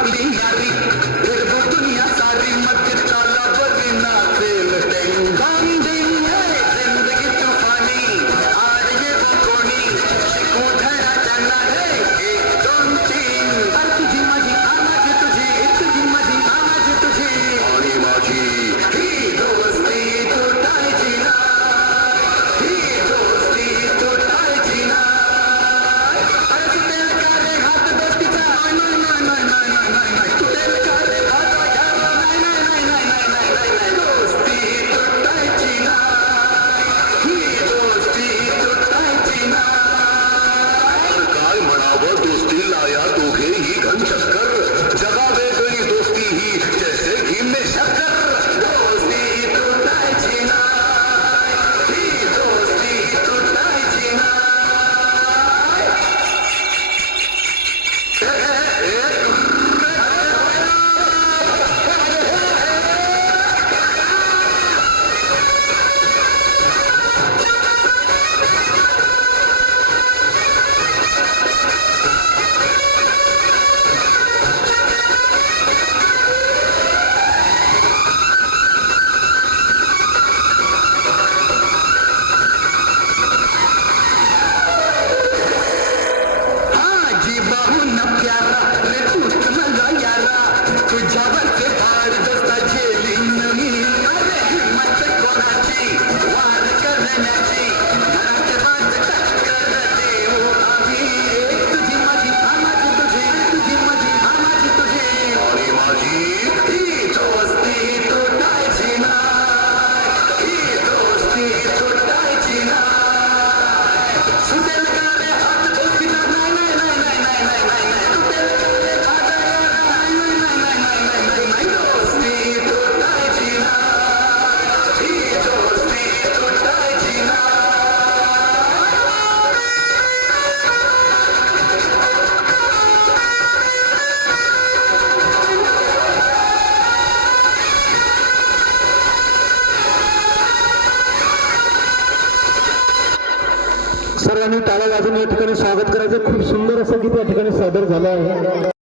आपली न्यारी फिरवू दुनिया सारी मग चाला बरी नाचेल टेंग डॉंग डिंग जिंदगी तूफानी आड ये वो कोणी शिकू धडा त्यांना हे एक दोन तीन अरे तुझी माझी माझी तुझी माझी तुझी आणि माझी ही दोस्ती तुटायची नाही ही दोस्ती तुटायची नाही अरे तुटेल का रे हात दोस्तीचा नाही नाही नाही नाही नाही नाही तुटेल का रे हात नाही नाही नाही नाही नाही नाही दोस्ती तुटायची नाही ही दोस्ती तुटायची नाही काय म्हणावं दोस्तीला या दोघेही घन चक्कर जगा वेगळी दोस्ती ही जैसे घी में शक्कर दोस्ती तुटायची नाही ही दोस्ती तुटायची नाही तुझ्यावरचे धाड दोस्ता झेलीन मी अरे हिम्मत कोणाची वार करण्याची घरात बाज टक्कर देऊ आम्ही तुझी माझी तुझी माझी तुझी आणि माझी ही दोस्ती तुटायची नाही ही दोस्ती तुटायची नाही सुटेल का रे हात दोस्तीचा नाही नाही नाही नाही नाही नाही नाही तुटेल का रे हात दोस्ती तुटायची नाही ही दोस्ती तुटायची नाही सर्वांनी टाळ्या वाजून या ठिकाणी स्वागत करायचं. खूप सुंदर असं गीत या ठिकाणी सादर झालं आहे.